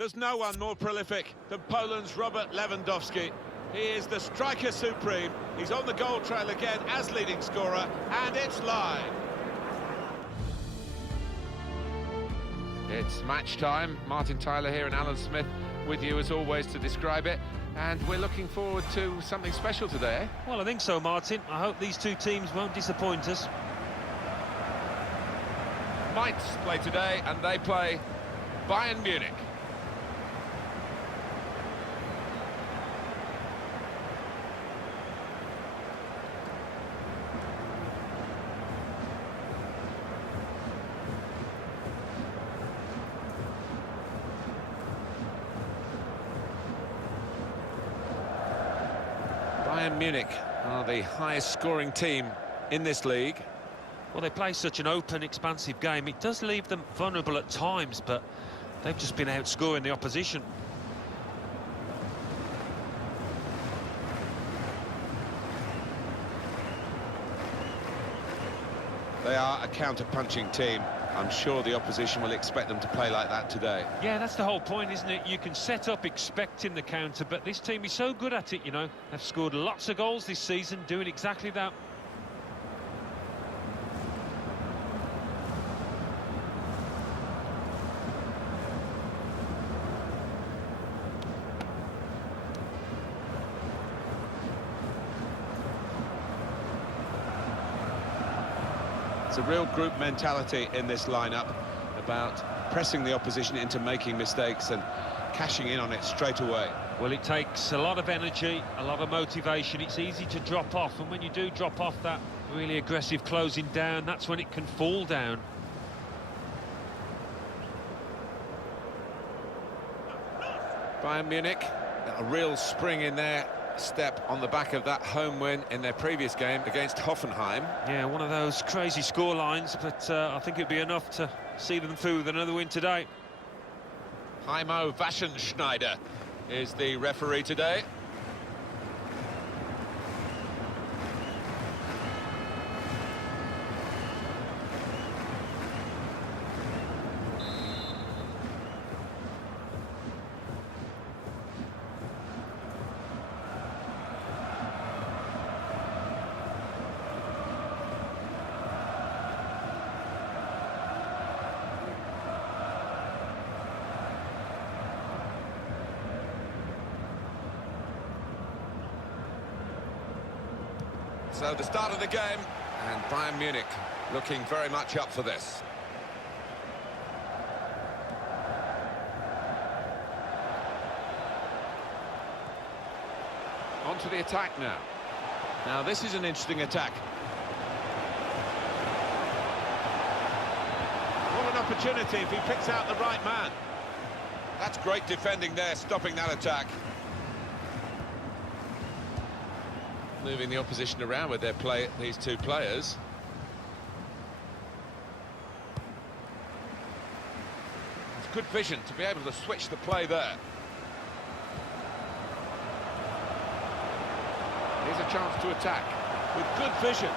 There's no one more prolific than Poland's Robert Lewandowski. He is the striker supreme. He's on the goal trail again as leading scorer, and it's live. It's match time. Martin Tyler here and Alan Smith with you as always to describe it. And we're looking forward to something special today. Well, I think so, Martin. I hope these two teams won't disappoint us. MAINS play today, and they play Bayern Munich. Bayern Munich are the highest scoring team in this league. Well, they play such an open, expansive game. It does leave them vulnerable at times, but they've just been outscoring the opposition. They are a counter-punching team. I'm sure the opposition will expect them to play like that today. Yeah, that's the whole point, isn't it? You can set up expecting the counter, but this team is so good at it, you know. They've scored lots of goals this season, doing exactly that. It's a real group mentality in this lineup about pressing the opposition into making mistakes and cashing in on it straight away. Well, it takes a lot of energy, a lot of motivation. It's easy to drop off, and when you do drop off that really aggressive closing down, that's when it can fall down. Bayern Munich, a real spring in their step on the back of that home win in their previous game against Hoffenheim. Yeah, one of those crazy score lines, but I think it'd be enough to see them through with another win today. Heimo Waschenschneider is the referee today. So the start of the game, and Bayern Munich looking very much up for this. On to the attack now. Now this is an interesting attack. What an opportunity if he picks out the right man. That's great defending there, stopping that attack. Moving the opposition around with their play, these two players. It's good vision to be able to switch the play there. Here's a chance to attack. With good vision.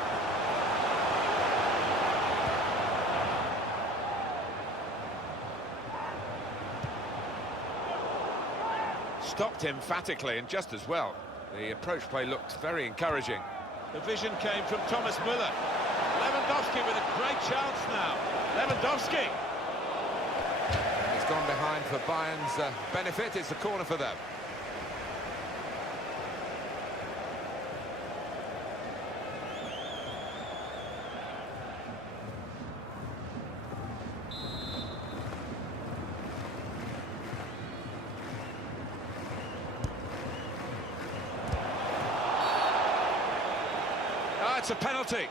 Stopped emphatically and just as well. The approach play looked very encouraging. The vision came from Thomas Müller. Lewandowski with a great chance now. Lewandowski! He's gone behind for Bayern's benefit. It's a corner for them. It's a penalty.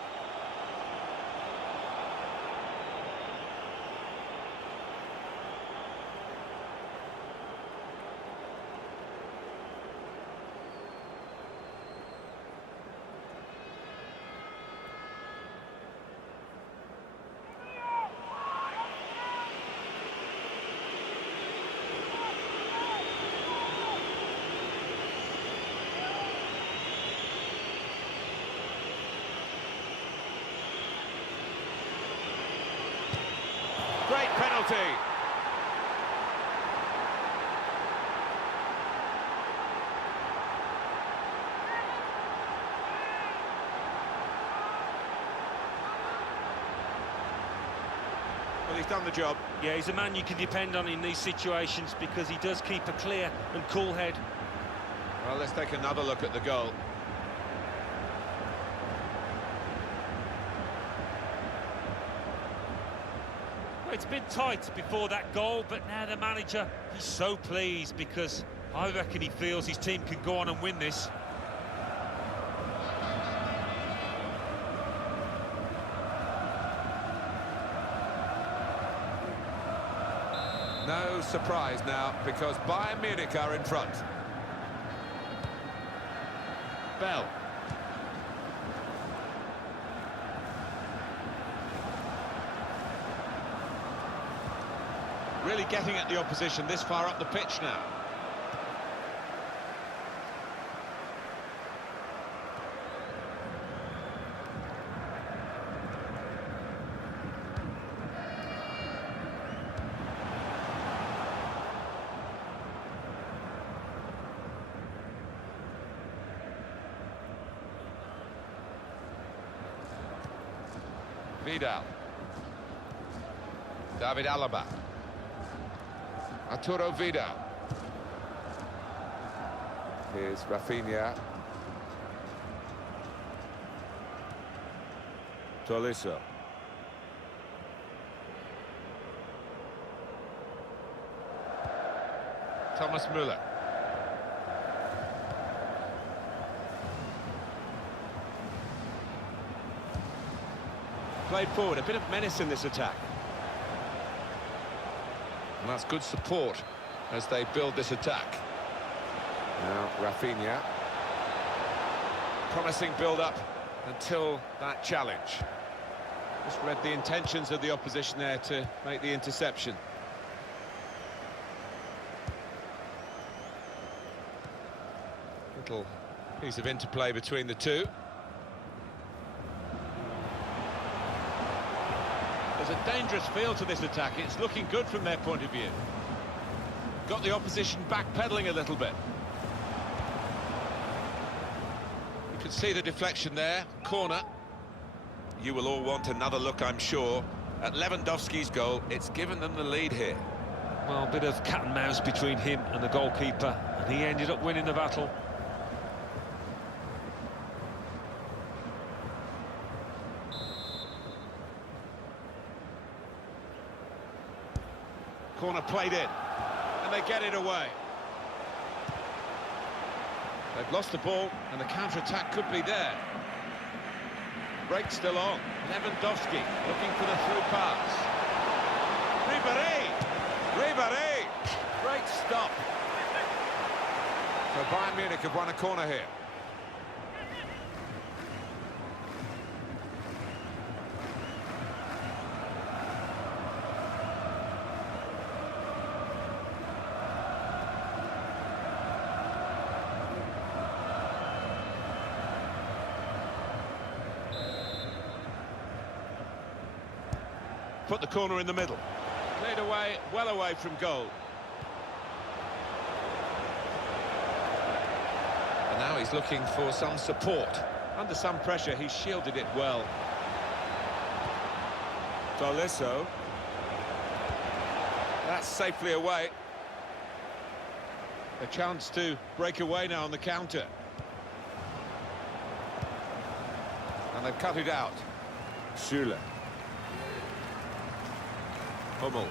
Great penalty. he's done the job. Yeah, he's a man you can depend on in these situations because he does keep a clear and cool head. Well, let's take another look at the goal. Well, it's been tight before that goal, but now the manager, he's so pleased because I reckon he feels his team can go on and win this. No surprise now, because Bayern Munich are in front. Bell. Really getting at the opposition this far up the pitch now. Vidal. David Alaba. Arturo Vidal. Here's Rafinha. Tolisso. Thomas Müller. Played forward, a bit of menace in this attack. And that's good support as they build this attack. Now Rafinha. Promising build-up until that challenge. Just read the intentions of the opposition there to make the interception. Little piece of interplay between the two. There's a dangerous feel to this attack. It's looking good from their point of view. Got the opposition backpedaling a little bit. You can see the deflection there, corner. You will all want another look, I'm sure, at Lewandowski's goal. It's given them the lead here. Well, a bit of cat and mouse between him and the goalkeeper, and he ended up winning the battle. Corner played in, and they get it away. They've lost the ball, and the counter-attack could be there. Break still on. Lewandowski looking for the through pass. Ribéry! Great stop. So Bayern Munich have won a corner here. Put the corner in the middle. Cleared away, well away from goal. And now he's looking for some support. Under some pressure, he shielded it well. Tolisso. That's safely away. A chance to break away now on the counter. And they've cut it out. Süle. Hummels.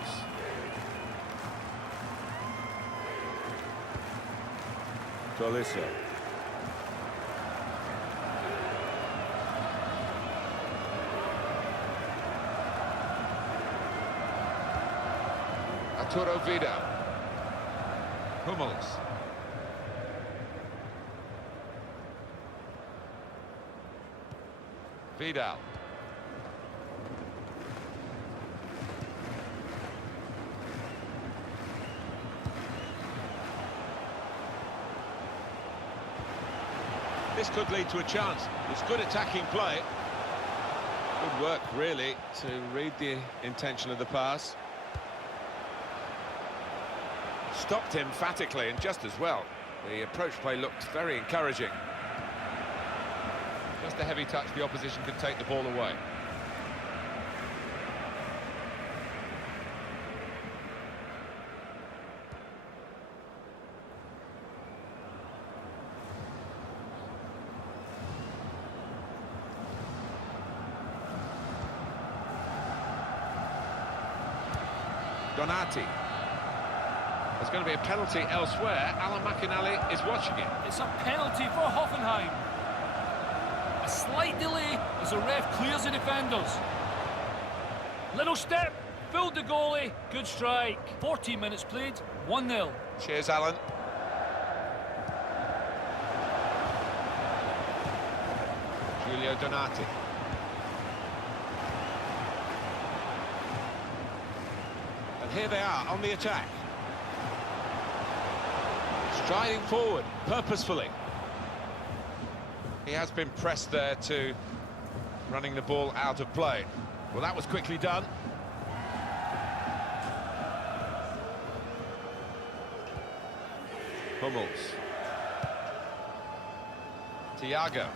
Tolisso. Arturo Vidal. Hummels. Vidal. This could lead to a chance. It's good attacking play. Good work, really, to read the intention of the pass. Stopped emphatically and just as well. The approach play looked very encouraging. Just a heavy touch, the opposition can take the ball away. Donati. There's going to be a penalty elsewhere. Alan McInally is watching it. It's a penalty for Hoffenheim. A slight delay as the ref clears the defenders. Little step, fooled the goalie, good strike. 14 minutes played, 1-0. Cheers, Alan. Giulio Donati. And here they are on the attack. Striding forward, purposefully. He has been pressed there to running the ball out of play. Well, that was quickly done. Hummels. Thiago.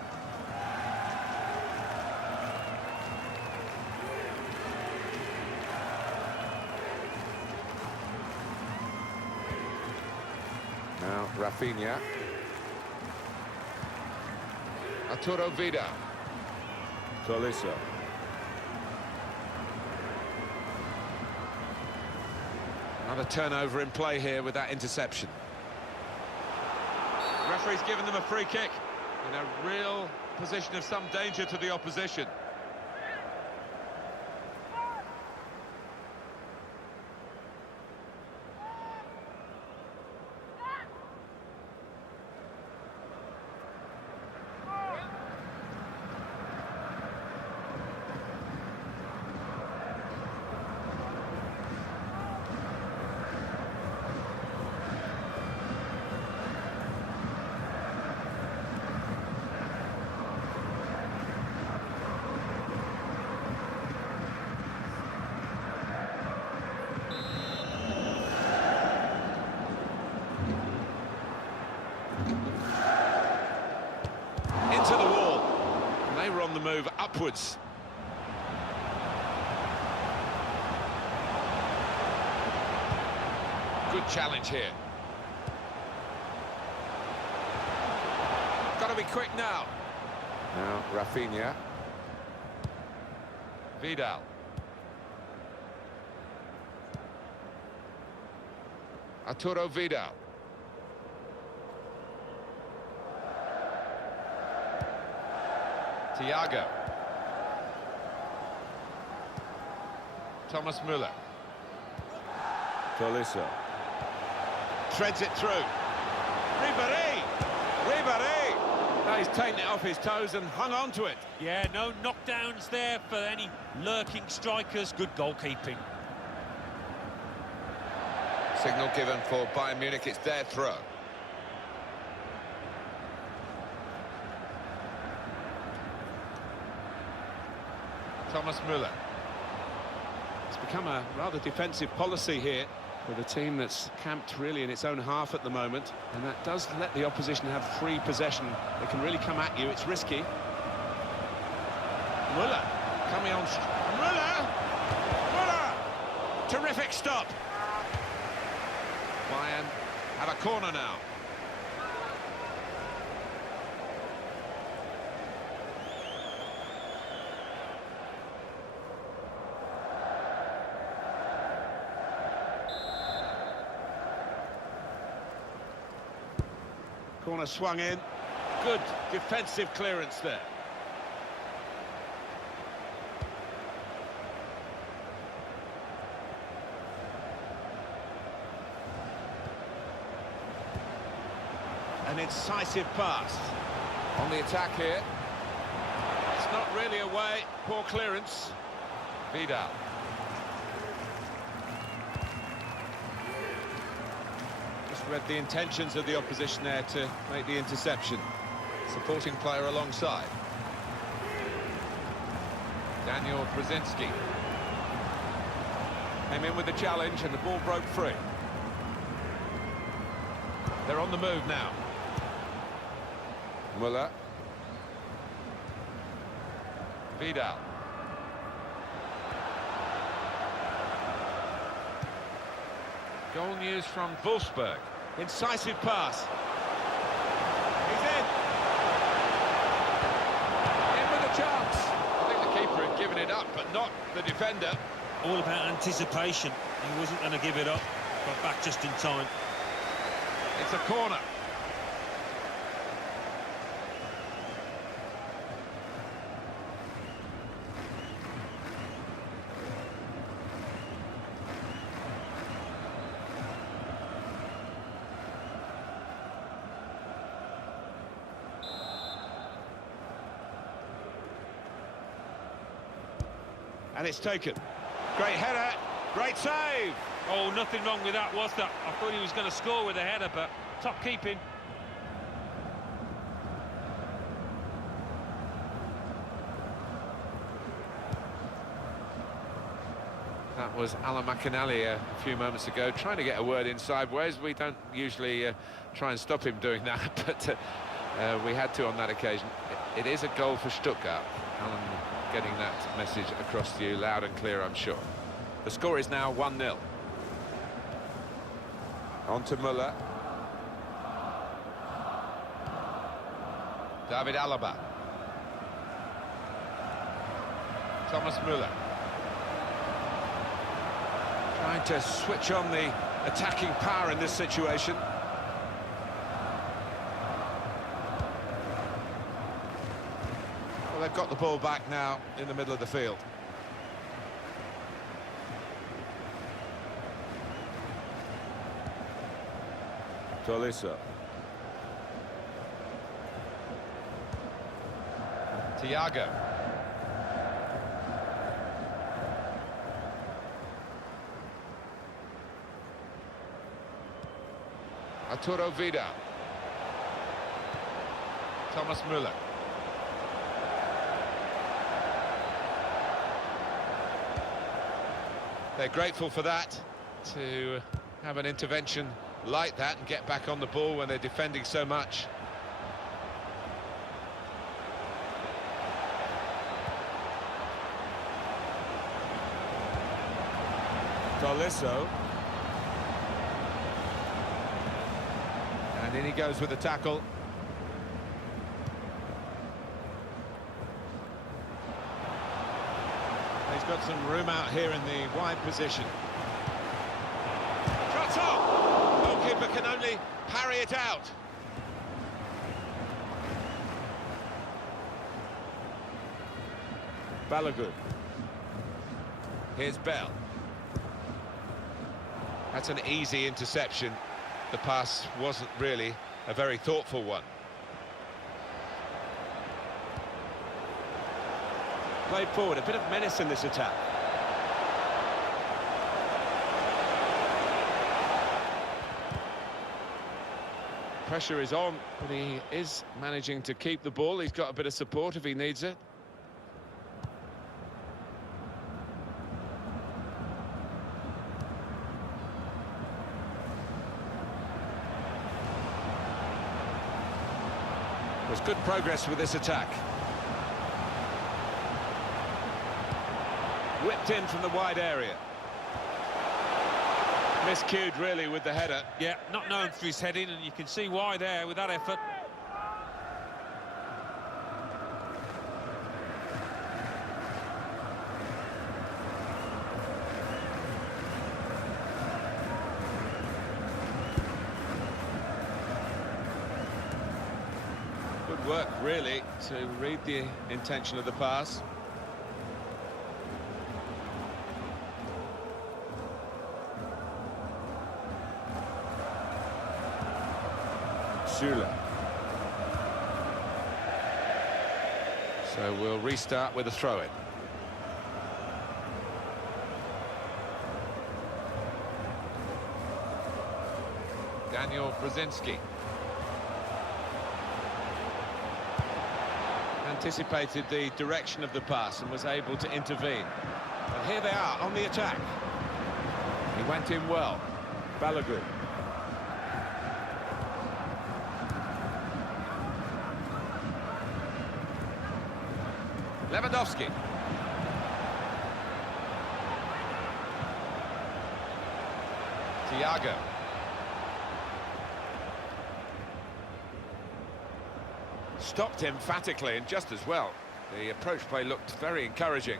Now Rafinha. Arturo Vidal. Tolisso. Another turnover in play here with that interception. Referee's given them a free kick in a real position of some danger to the opposition. Into the wall. And they were on the move upwards. Good challenge here. Got to be quick now. Now Rafinha. Vidal. Arturo Vidal. Thiago. Thomas Müller. Tolisso. Treads it through. Ribéry! Ribéry! Now he's taken it off his toes and hung on to it. Yeah, no knockdowns there for any lurking strikers. Good goalkeeping. Signal given for Bayern Munich, it's their throw. Thomas Müller. It's become a rather defensive policy here with a team that's camped really in its own half at the moment, and that does let the opposition have free possession. They can really come at you. It's risky. Müller coming on. Müller! Müller! Terrific stop. Bayern have a corner now. Corner swung in. Good defensive clearance there. An incisive pass. On the attack here. It's not really away. Poor clearance. Vidal. Just read the intentions of the opposition there to make the interception. Supporting player alongside. Daniel Brzezinski. Came in with the challenge and the ball broke free. They're on the move now. Müller. Vidal. Goal news from Wolfsburg. Incisive pass. He's In with a chance. I think the keeper had given it up, but not the defender. All about anticipation. He wasn't going to give it up, got back just in time. It's a corner. And it's taken. Great header, great save. Oh, nothing wrong with that, was there? I thought he was going to score with a header, but top keeping. That was Alan McInally a few moments ago, trying to get a word in sideways. We don't usually try and stop him doing that, but we had to on that occasion. It is a goal for Stuttgart. Alan getting that message across to you loud and clear, I'm sure. The score is now 1-0. On to Müller. David Alaba. Thomas Müller. Trying to switch on the attacking power in this situation. Well, they've got the ball back now in the middle of the field. Tolisso. Thiago. Arturo Vidal. Thomas Müller. They're grateful for that, to have an intervention like that and get back on the ball when they're defending so much. Tolisso. And in he goes with the tackle. He's got some room out here in the wide position. Shots off! Goalkeeper can only parry it out. Balogun. Here's Bell. That's an easy interception. The pass wasn't really a very thoughtful one. Played forward, a bit of menace in this attack. Pressure is on, but he is managing to keep the ball. He's got a bit of support if he needs it. There's good progress with this attack. Whipped in from the wide area. Miscued, really, with the header. Yeah, not known for his heading, and you can see why there with that effort. Good work, really, to read the intention of the pass. Süle. So we'll restart with a throw-in. Daniel Brzezinski. Anticipated the direction of the pass and was able to intervene. And here they are on the attack. He went in well. Balogun. Lewandowski. Thiago. Stopped emphatically and just as well. The approach play looked very encouraging.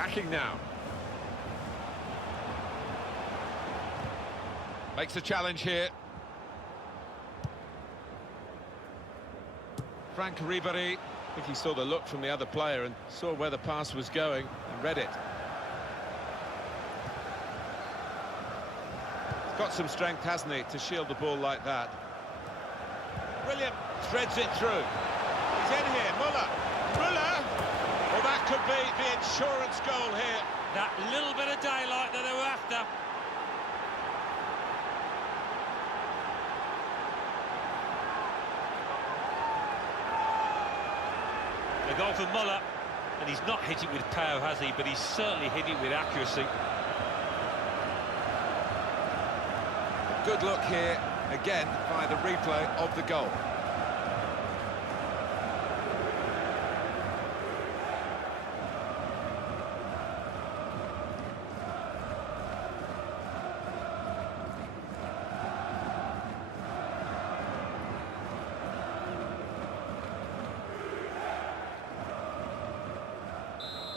attacking now. Makes a challenge here. Frank Ribéry, I think he saw the look from the other player and saw where the pass was going and read it. He's got some strength, hasn't he, to shield the ball like that. Brilliant, threads it through. He's in here, Muller. Well, that could be the insurance goal here. That little bit of daylight that they were after. A goal for Muller, and he's not hit it with power, has he? But he's certainly hit it with accuracy. A good look here, again, by the replay of the goal.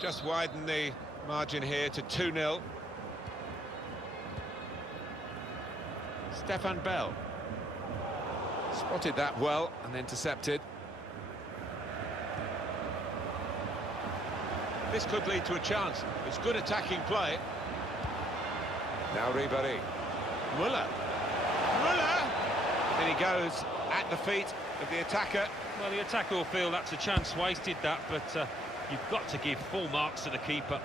Just widen the margin here to 2-0. Stefan Bell. Spotted that well and intercepted. This could lead to a chance. It's good attacking play. Now Ribéry. Muller. And he goes at the feet of the attacker. Well, the attacker will feel that's a chance wasted, that, but you've got to give full marks to the keeper.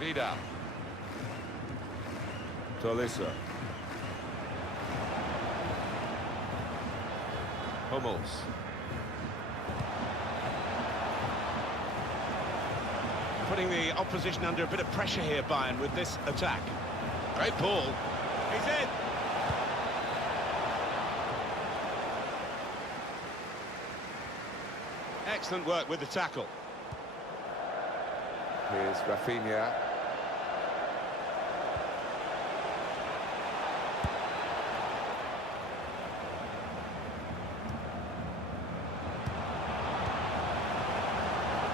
Vidal. Tolisso. Hummels. Putting the opposition under a bit of pressure here, Bayern, with this attack. Great ball. He's in. Excellent work with the tackle. Here's Rafinha.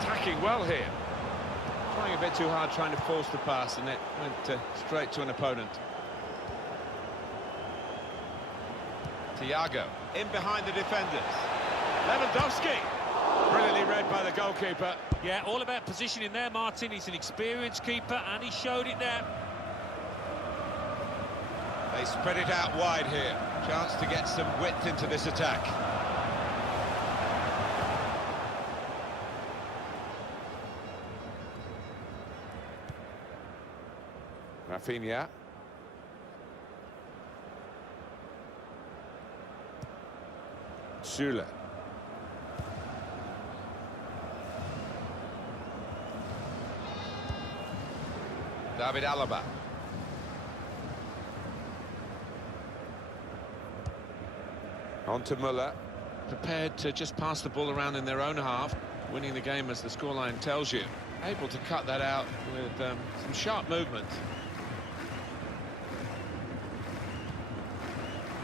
Attacking well here. Trying a bit too hard, trying to force the pass, and it went straight to an opponent. Thiago. In behind the defenders. Lewandowski. Brilliantly read by the goalkeeper. Yeah, all about positioning there, Martin. He's an experienced keeper, and he showed it there. They spread it out wide here. Chance to get some width into this attack. Rafinha. Süle. David Alaba. On to Muller. Prepared to just pass the ball around in their own half, winning the game as the scoreline tells you. Able to cut that out with some sharp movement.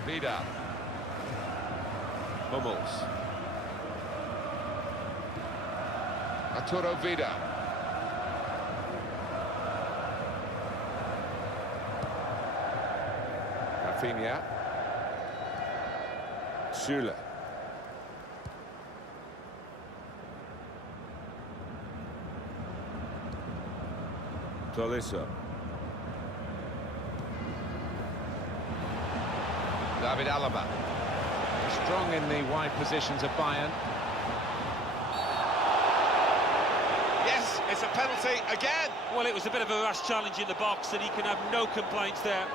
Vidal. Hummels. Arturo Vidal. Rafinha. Süle. Tolisso. David Alaba. Strong in the wide positions of Bayern. Yes, it's a penalty again. Well, it was a bit of a rash challenge in the box, and he can have no complaints there.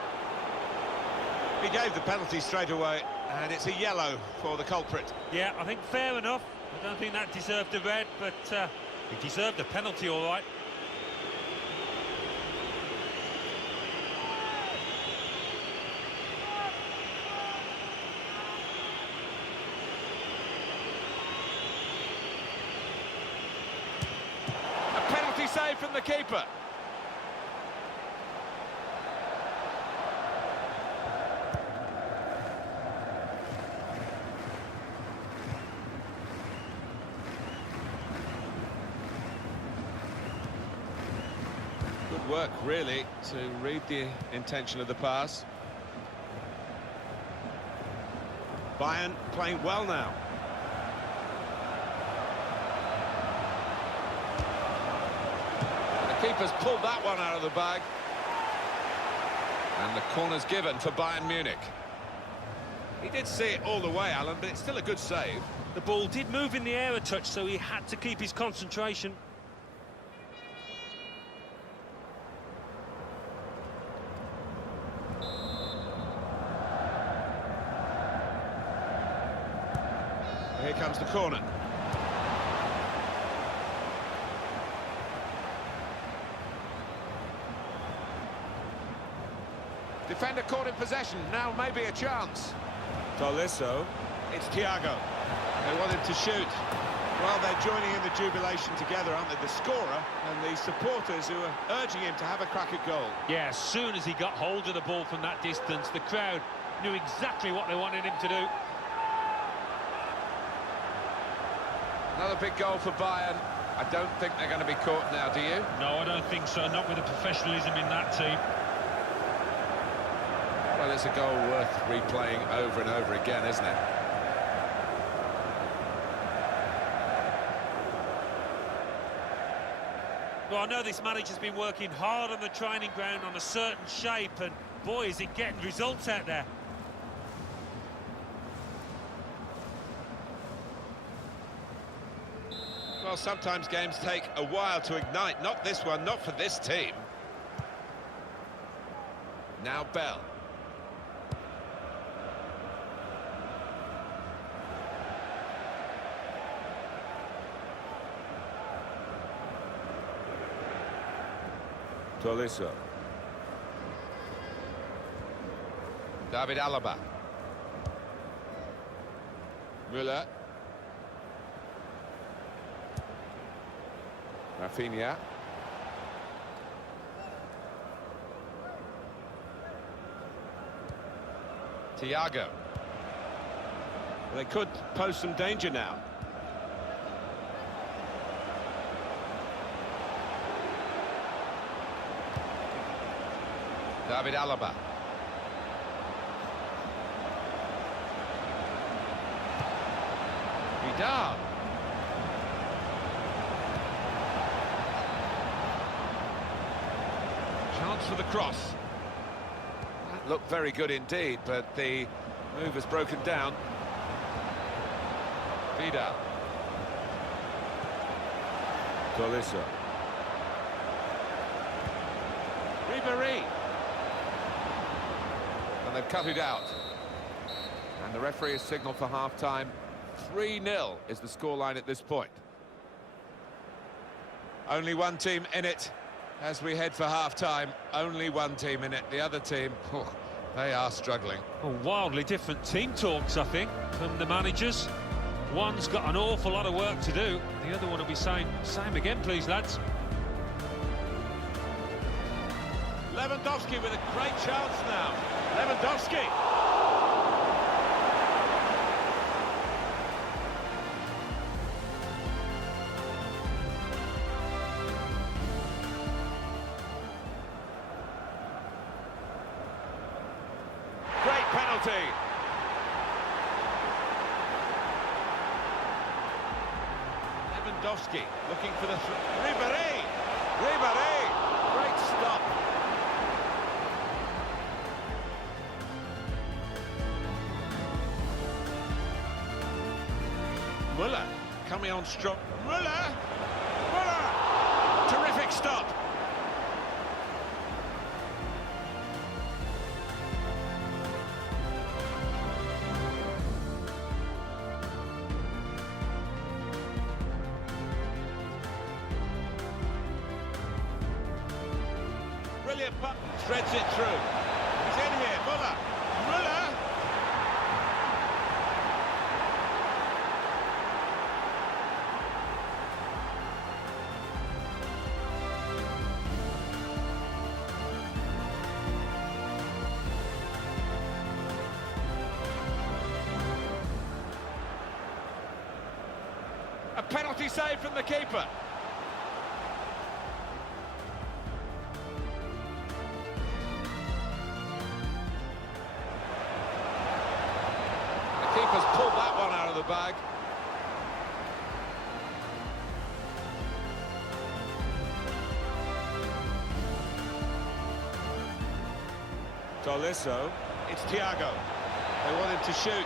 He gave the penalty straight away, and it's a yellow for the culprit. Yeah, I think fair enough. I don't think that deserved a red, but he deserved a penalty, all right. A penalty save from the keeper. work, really, to read the intention of the pass. Bayern playing well now. The keeper's pulled that one out of the bag. And the corner's given for Bayern Munich. He did see it all the way, Alan, but it's still a good save. The ball did move in the air a touch, so he had to keep his concentration. Here comes the corner. Defender caught in possession, now maybe a chance. Tolisso, it's Thiago. They want him to shoot. Well, they're joining in the jubilation together, aren't they? The scorer and the supporters who are urging him to have a crack at goal. Yeah, as soon as he got hold of the ball from that distance, the crowd knew exactly what they wanted him to do. Another big goal for Bayern. I don't think they're going to be caught now, do you? No, I don't think so, not with the professionalism in that team. Well, it's a goal worth replaying over and over again, isn't it? Well, I know this manager's been working hard on the training ground on a certain shape, and boy, is it getting results out there. Well, sometimes games take a while to ignite. Not this one, not for this team. Now Bell. Tolisso. David Alaba. Müller. Rafinha. Thiago. They could pose some danger now. David Alaba. Vidal. Chance for the cross. That looked very good indeed, but the move has broken down. Vidal. Tolisso. Ribéry. And they've cut it out. And the referee has signalled for half-time. 3-0 is the scoreline at this point. Only one team in it as we head for half-time. Only one team in it. The other team, they are struggling. Well, wildly different team talks, I think, from the managers. One's got an awful lot of work to do. The other one will be saying, same again, please, lads. Lewandowski with a great chance now. Lewandowski. Great penalty. Lewandowski looking for the Ribéry. Ribéry. Great stop. Müller coming on strong. Müller! Müller! Terrific stop. Brilliant button, threads it through. He's in here, Müller. Müller! A penalty save from the keeper. keeper's pulled that one out of the bag. Tolisso, it's Thiago. They want him to shoot.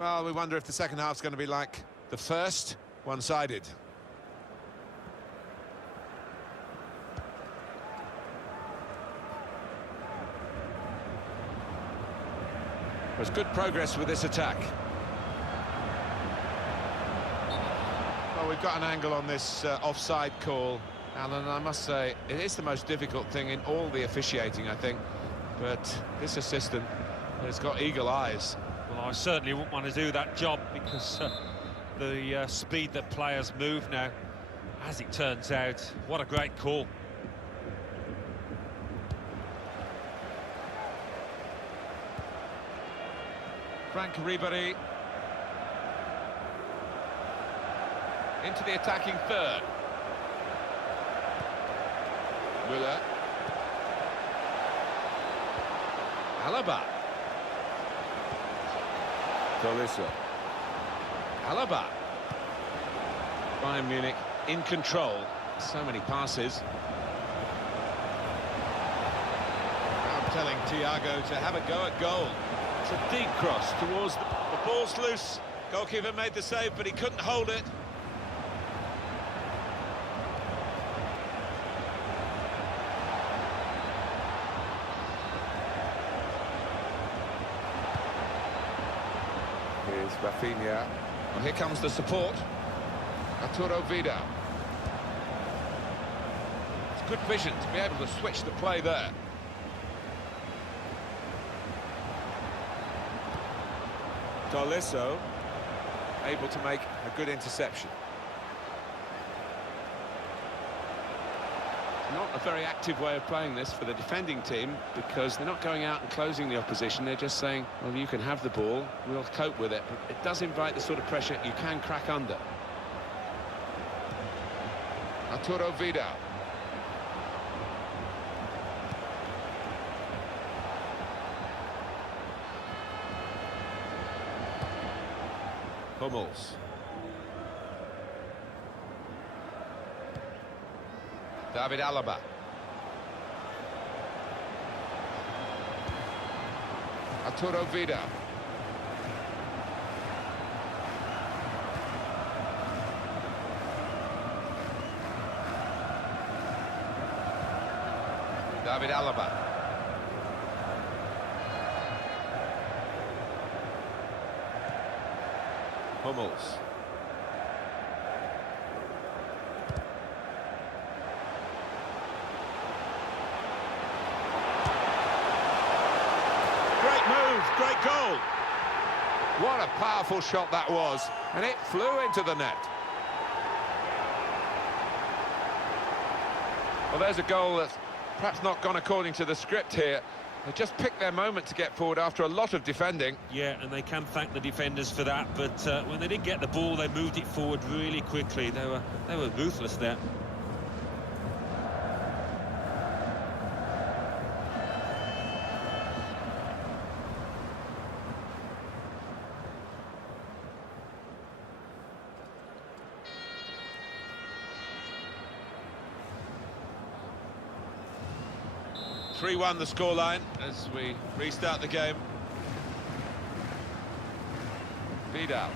Well, we wonder if the second half's going to be like the first, one-sided. There's good progress with this attack. Well, we've got an angle on this offside call, Alan, and I must say, it is the most difficult thing in all the officiating, I think. But this assistant has got eagle eyes. Well, I certainly wouldn't want to do that job because the speed that players move now, as it turns out, what a great call. Frank Ribéry into the attacking third. Müller. Alaba. Tolisso. Alaba. Bayern Munich in control. So many passes. I'm telling Thiago to have a go at goal. It's a deep cross towards the ball's loose. Goalkeeper made the save, but he couldn't hold it. Here's Rafinha. Well, here comes the support. Arturo Vidal. It's good vision to be able to switch the play there. Tolisso. Able to make a good interception. Not a very active way of playing this for the defending team because they're not going out and closing the opposition. They're just saying, well, you can have the ball, we'll cope with it. But it does invite the sort of pressure you can crack under. Arturo Vidal. Hummels. David Alaba. Arturo Vidal. David Alaba. Hummels. Great move, great goal. What a powerful shot that was, and it flew into the net. Well, there's a goal that's perhaps not gone according to the script here. They just picked their moment to get forward after a lot of defending. Yeah, and they can thank the defenders for that, but when they did get the ball, they moved it forward really quickly. They were ruthless there. (3-1) the scoreline as we restart the game. Vidal.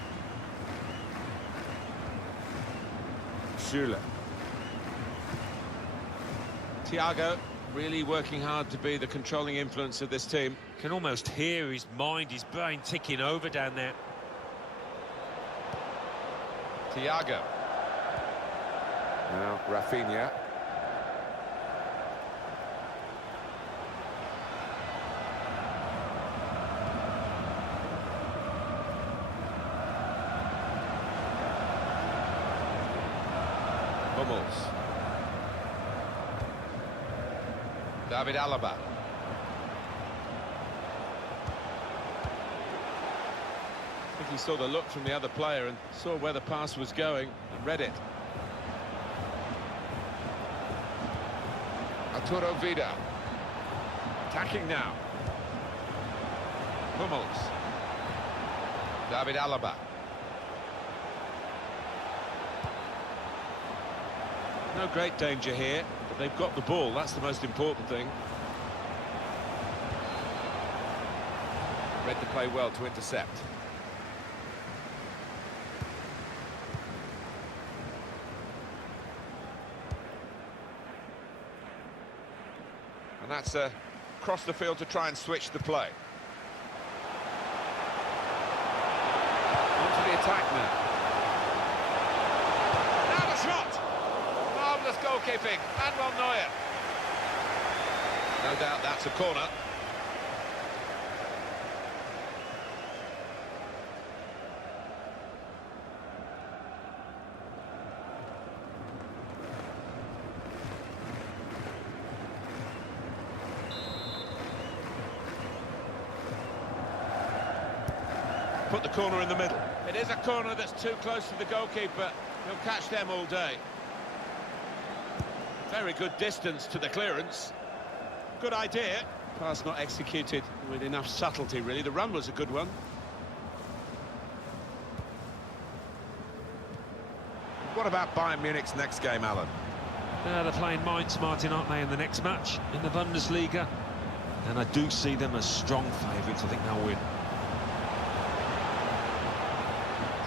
Süle. Thiago really working hard to be the controlling influence of this team. Can almost hear his mind, his brain ticking over down there. Thiago. Now Rafinha. Hummels. David Alaba. I think he saw the look from the other player and saw where the pass was going and read it. Arturo Vidal. Attacking now. Hummels. David Alaba. No great danger here, but they've got the ball. That's the most important thing. Read the play well to intercept. And that's across the field to try and switch the play. Onto the attack now. Now the shot! Marvellous goalkeeping, Manuel Neuer. No doubt that's a corner. Put the corner in the middle. It is a corner that's too close to the goalkeeper. He'll catch them all day. Very good distance to the clearance. Good idea. Pass not executed with enough subtlety, really. The run was a good one. What about Bayern Munich's next game, Alan? They're playing MAINS, Martin, aren't they, in the next match in the Bundesliga? And I do see them as strong favourites. I think they'll win.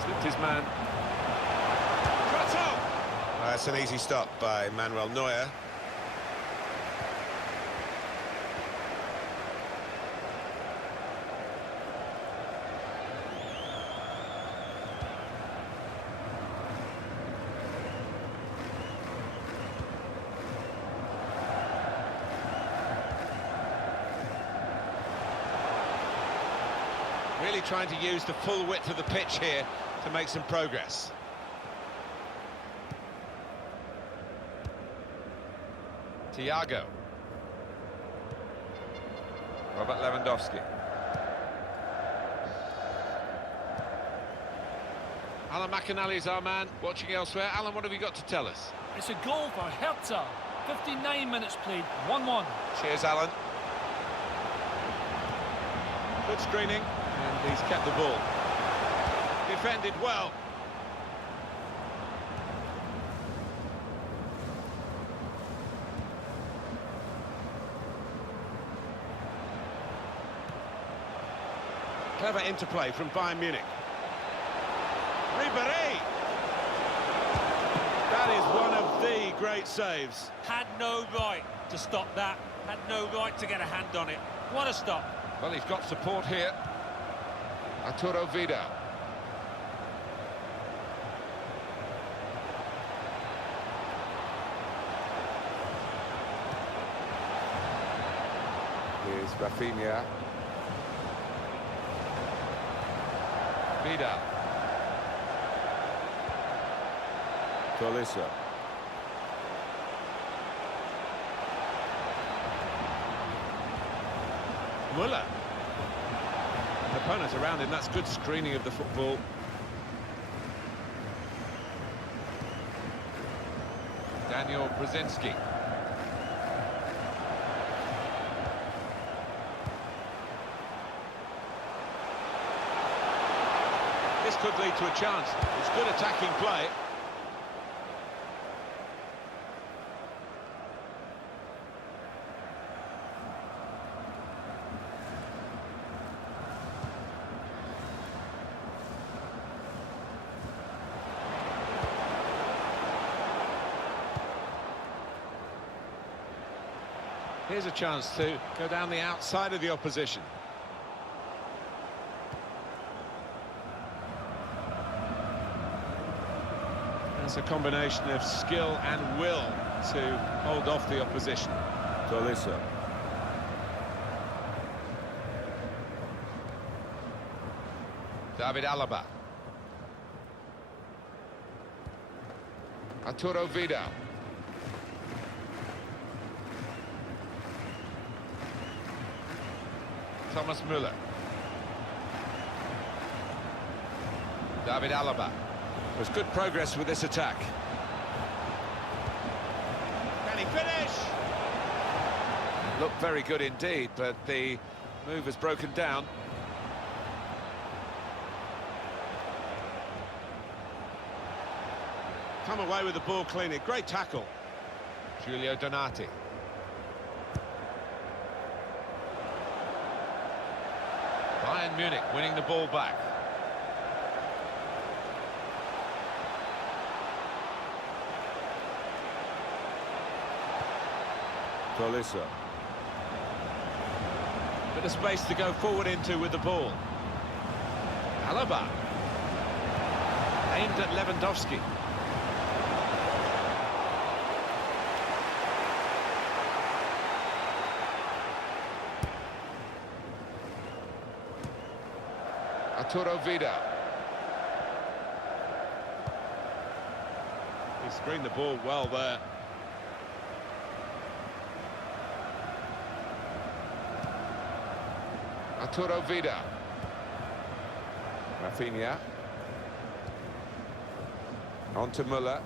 Slipped his man. That's an easy stop by Manuel Neuer. Really trying to use the full width of the pitch here to make some progress. Thiago. Robert Lewandowski. Alan McInally's our man, watching elsewhere. Alan, what have you got to tell us? It's a goal for Hertha. 59 minutes played, 1-1. Cheers, Alan. Good screening, and he's kept the ball. Defended well. Clever interplay from Bayern Munich. Ribéry! That is one of the great saves. Had no right to stop that. Had no right to get a hand on it. What a stop. Well, he's got support here. Arturo Vidal. Here's Rafinha. Vidal. Tolisso. Muller. The opponent around him, that's good screening of the football. Daniel Brzezinski. This could lead to a chance. It's good attacking play. Here's a chance to go down the outside of the opposition. That's a combination of skill and will to hold off the opposition. Tolisso. David Alaba. Arturo Vidal. Thomas Müller. David Alaba. There's good progress with this attack. Can he finish? Looked very good indeed, but the move has broken down. Come away with the ball cleanly. Great tackle. Giulio Donati. Bayern Munich winning the ball back. Tolisso. Bit of space to go forward into with the ball. Alaba. Aimed at Lewandowski. Arturo Vidal. He screened the ball well there. Arturo Vidal. Rafinha. On to Müller.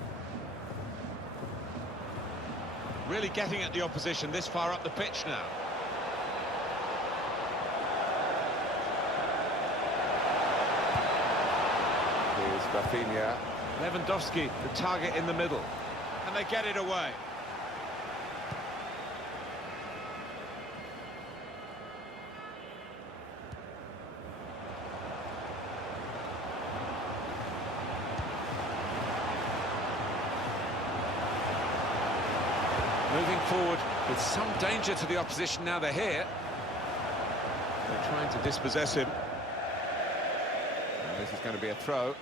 Really getting at the opposition this far up the pitch now. Here's Rafinha. Lewandowski, the target in the middle. And they get it away. Moving forward with some danger to the opposition now they're here. They're trying to dispossess him. And this is going to be a throw.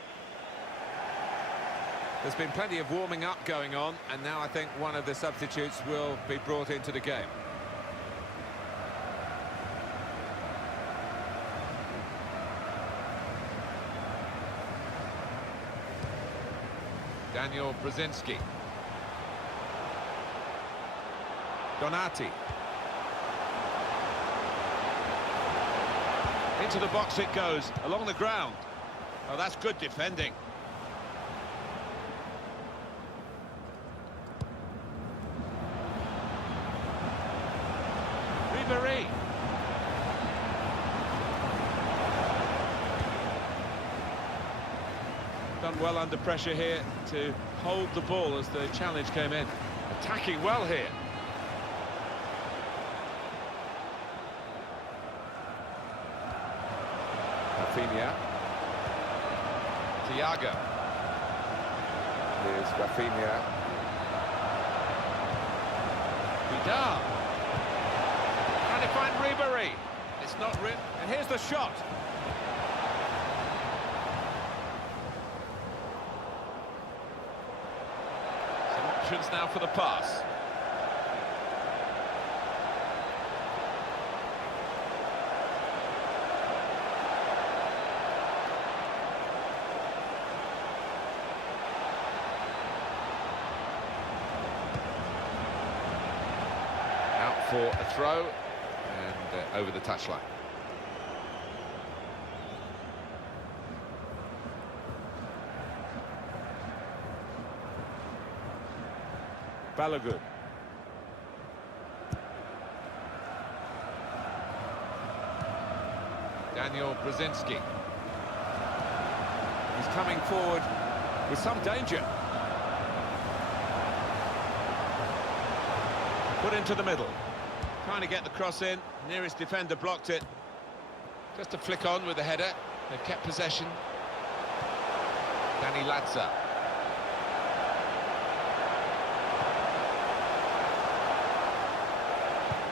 There's been plenty of warming up going on, and now I think one of the substitutes will be brought into the game. Daniel Brzezinski. Donati. Into the box it goes, along the ground. Oh, that's good defending. Ribéry. Done well under pressure here to hold the ball as the challenge came in. Attacking well here. Rafinha. Thiago. Here's Rafinha. Vidal. Trying to find Ribéry. It's not Rib. And here's the shot. Some options now for the pass. For a throw and over the touchline. Balogun. Daniel Brzezinski. He's coming forward with some danger. Put into the middle. Trying to get the cross in. Nearest defender blocked it. Just a flick on with the header. They've kept possession. Danny Latza.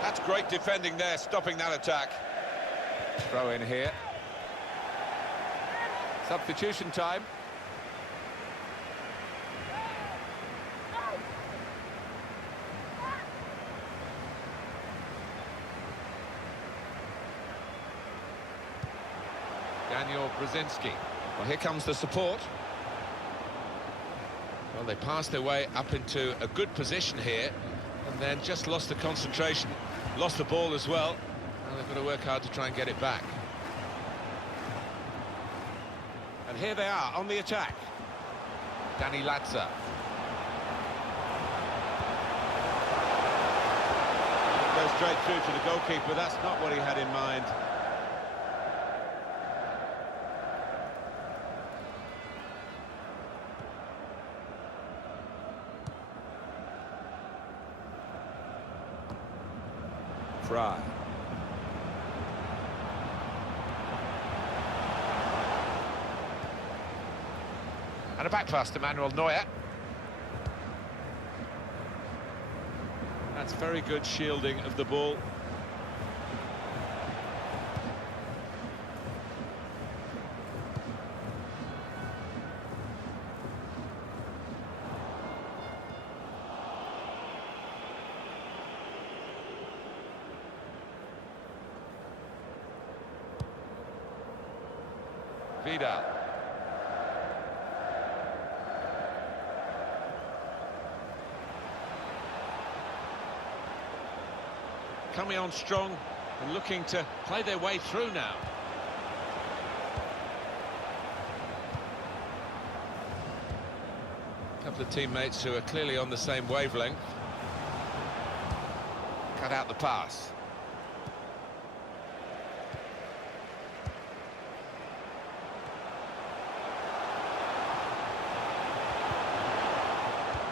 That's great defending there, stopping that attack. Throw in here. Substitution time. Daniel Brzezinski. Well, here comes the support. Well, they passed their way up into a good position here, and then just lost the concentration, lost the ball as well. Now they've got to work hard to try and get it back. And here they are on the attack. Danny Latza. Goes straight through to the goalkeeper. That's not what he had in mind. Fry. And a back pass to Manuel Neuer. That's very good shielding of the ball. Vidal. Coming on strong and looking to play their way through now. A couple of teammates who are clearly on the same wavelength. Cut out the pass.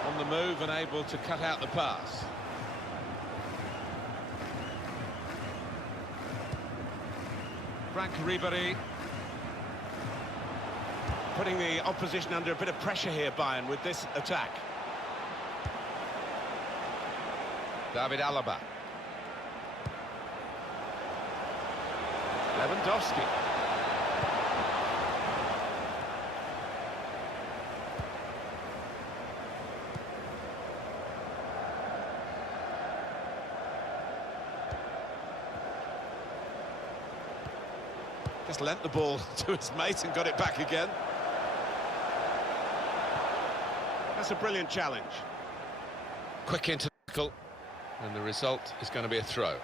On the move and able to cut out the pass. Frank Ribéry putting the opposition under a bit of pressure here, Bayern, with this attack. David Alaba. Lewandowski. Just lent the ball to his mate and got it back again. That's a brilliant challenge. Quick into tackle, and the result is going to be a throw.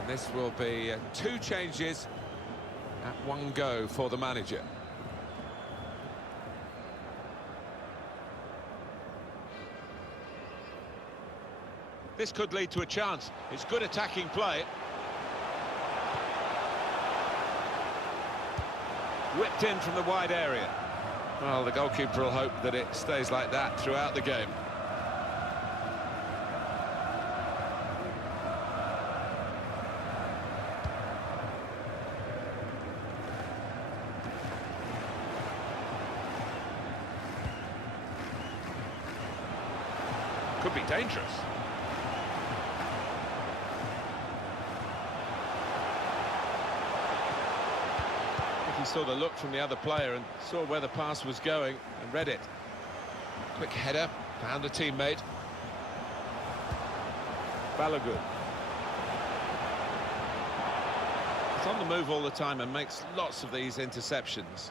And this will be 2 changes at one go for the manager. This could lead to a chance. It's good attacking play. Whipped in from the wide area. Well, the goalkeeper will hope that it stays like that throughout the game. Could be dangerous. He saw the look from the other player and saw where the pass was going and read it. Quick header, found a teammate. Balogun. He's on the move all the time and makes lots of these interceptions.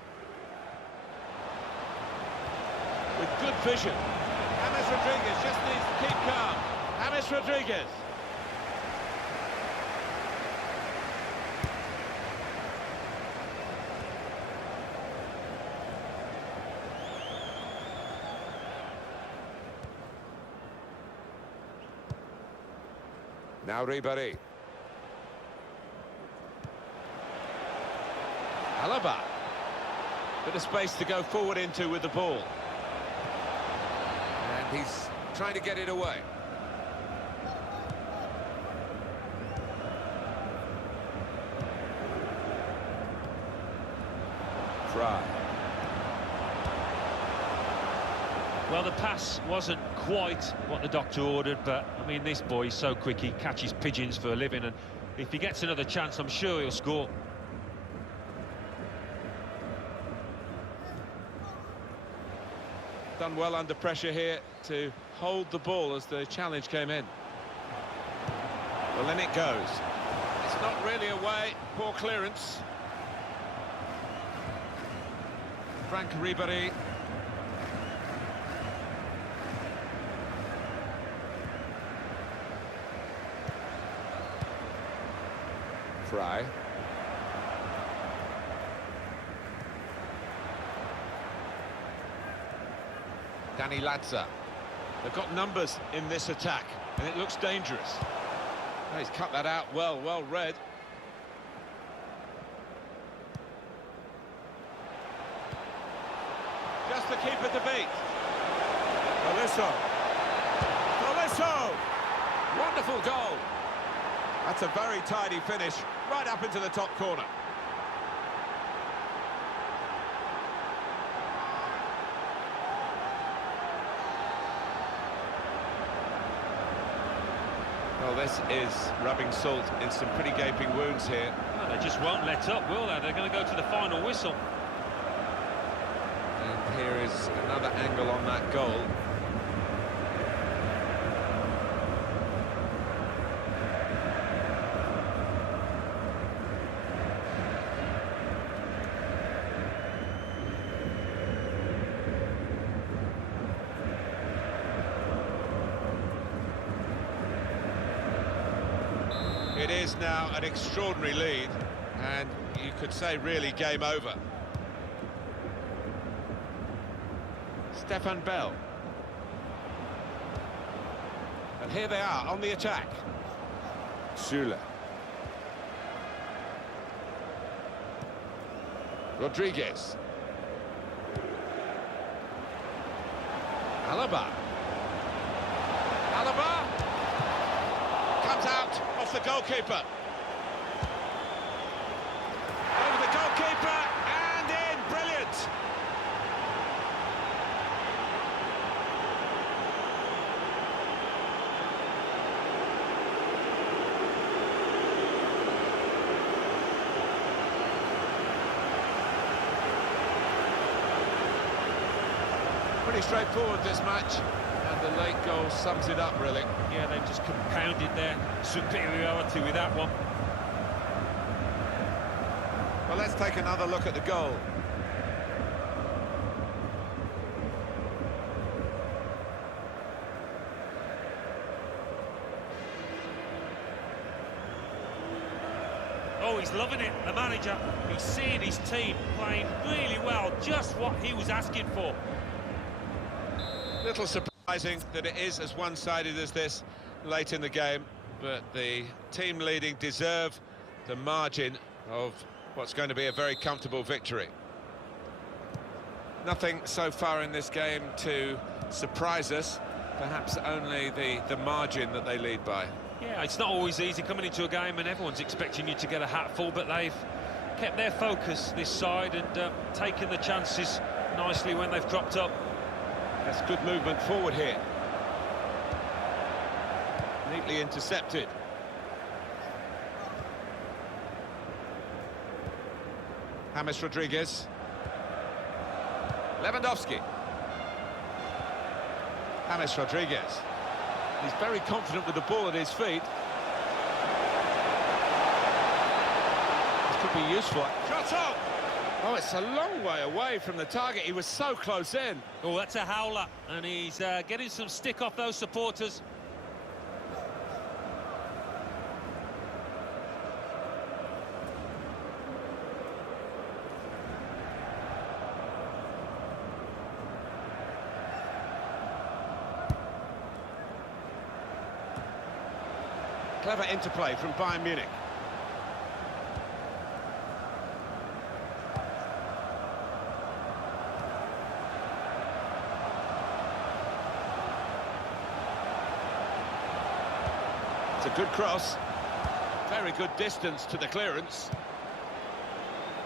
With good vision. James Rodriguez just needs to keep calm. James Rodriguez. Now Ribéry. Alaba. Bit of space to go forward into with the ball. And he's trying to get it away. Fry. Well, the pass wasn't quite what the doctor ordered, but, I mean, this boy is so quick, he catches pigeons for a living, and if he gets another chance, I'm sure he'll score. Done well under pressure here to hold the ball as the challenge came in. Well, then it goes. It's not really away. Poor clearance. Frank Ribéry. Fry. Danny Latza. They've got numbers in this attack, and it looks dangerous. Oh, he's cut that out well, well read. Just to keep it to beat. Tolisso. Wonderful goal. That's a very tidy finish, right up into the top corner. Well, this is rubbing salt in some pretty gaping wounds here. Well, they just won't let up, will they? They're going to go to the final whistle. And here is another angle on that goal. It is now an extraordinary lead, and you could say really game over. Stefan Bell. And here they are on the attack. Süle. Rodriguez. Alaba. Comes out off the goalkeeper. Over the goalkeeper and in. Brilliant. Pretty straightforward, this match. And the late goal sums it up, really. Yeah, they've just compounded their superiority with that one. Well, let's take another look at the goal. Oh, he's loving it, the manager. He's seeing his team playing really well, just what he was asking for. Little surprising that it is as one-sided as this late in the game, but the team leading deserve the margin of what's going to be a very comfortable victory. Nothing so far in this game to surprise us, perhaps only the margin that they lead by. Yeah, it's not always easy coming into a game and everyone's expecting you to get a hatful, but they've kept their focus this side and taken the chances nicely when they've dropped up. That's good movement forward here. Neatly intercepted. James Rodriguez. Lewandowski. James Rodriguez. He's very confident with the ball at his feet. This could be useful. Shot on! Oh, it's a long way away from the target. He was so close in. Oh, that's a howler, and he's getting some stick off those supporters. Clever interplay from Bayern Munich. It's a good cross. Very good distance to the clearance.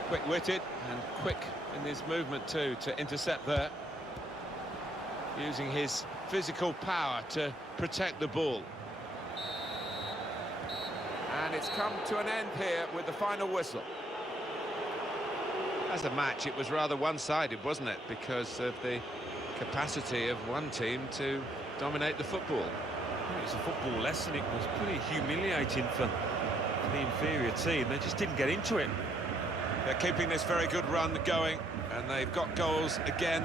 Quick-witted and quick in his movement too to intercept there. Using his physical power to protect the ball. And it's come to an end here with the final whistle. As a match, it was rather one-sided, wasn't it? Because of the capacity of one team to dominate the football. It was a football lesson. It was pretty humiliating for the inferior team. They just didn't get into it. They're keeping this very good run going, and they've got goals again,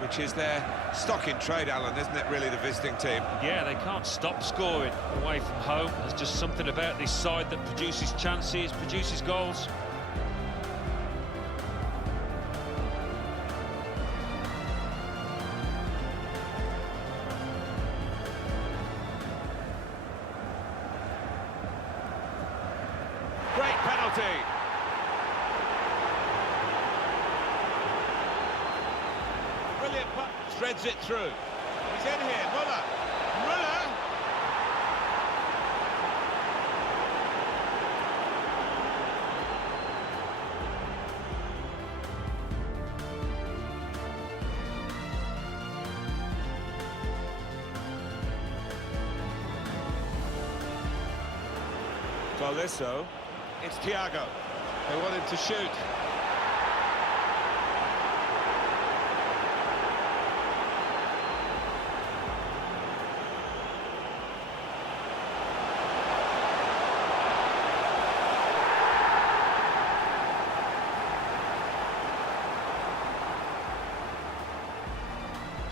which is their stock in trade, Alan, isn't it, really, the visiting team? Yeah, they can't stop scoring away from home. There's just something about this side that produces chances, produces goals. Great penalty. Brilliant putt. Threads it through. He's in here. Muller. Muller. Tolisso. It's Thiago. They want him to shoot.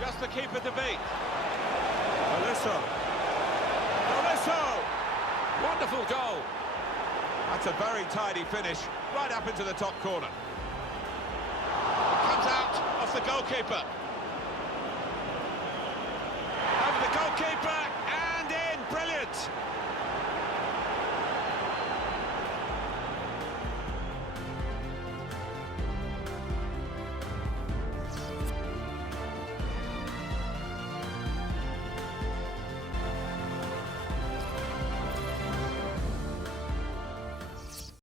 Just the keeper to beat. Tolisso. Tolisso! Wonderful goal. That's a very tidy finish, right up into the top corner. Comes out off the goalkeeper. Over the goalkeeper and in. Brilliant.